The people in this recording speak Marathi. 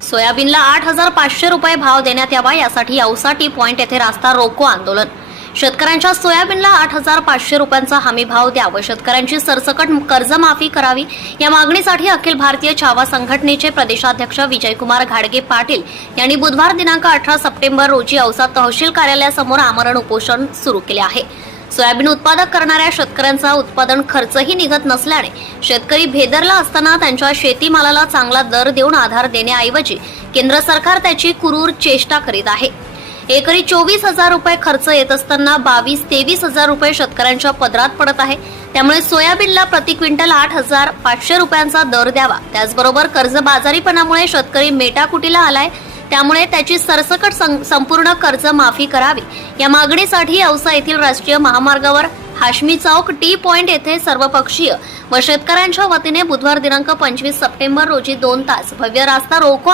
सोयाबीनला आठ हजार पाचशे रुपये भाव देण्यात यावा यासाठी औसा टी पॉइंट येथे रास्ता रोको आंदोलन. शेतकऱ्यांच्या सोयाबीनला आठ हजार पाचशे रुपयांचा हमी भाव द्यावा. शेतकऱ्यांची सरसकट कर्जमाफी करावी. या मागणीसाठी अखिल भारतीय छावा संघटनेचे प्रदेशाध्यक्ष विजयकुमार घाडगे पाटील यांनी बुधवार दिनांक अठरा सप्टेंबर रोजी औसा तहसील कार्यालयासमोर आमरण उपोषण सुरू केले आहे. सोयाबीन उत्पादक करणाऱ्या शेतकऱ्यांचा उत्पादन खर्चही निघत नसल्याने शेतकरी भेदरला असताना त्यांच्या शेतीमालाला चांगला दर देऊन आधार देण्याऐवजी केंद्र सरकार त्याची कुरूर चेष्टा करीत आहे. एकरी चोवीस हजार रुपये खर्च येत असताना बावीस तेवीस हजार रुपये शेतकऱ्यांच्या पदरात पडत आहे. त्यामुळे सोयाबीनला प्रति क्विंटल आठ हजार पाचशे रुपयांचा दर द्यावा. त्याचबरोबर कर्जबाजारीपणामुळे शेतकरी मेटाकुटीला आलाय. त्यामुळे त्याची सरसकट सं- संपूर्ण कर्ज माफी करावी. या मागणीसाठी औसा येथील राष्ट्रीय महामार्गावर हाशमी चौक टी पॉइंट येथे सर्वपक्षीय व शेतकऱ्यांच्या वतीने बुधवार दिनांक पंचवीस सप्टेंबर रोजी दोन तास भव्य रास्ता रोको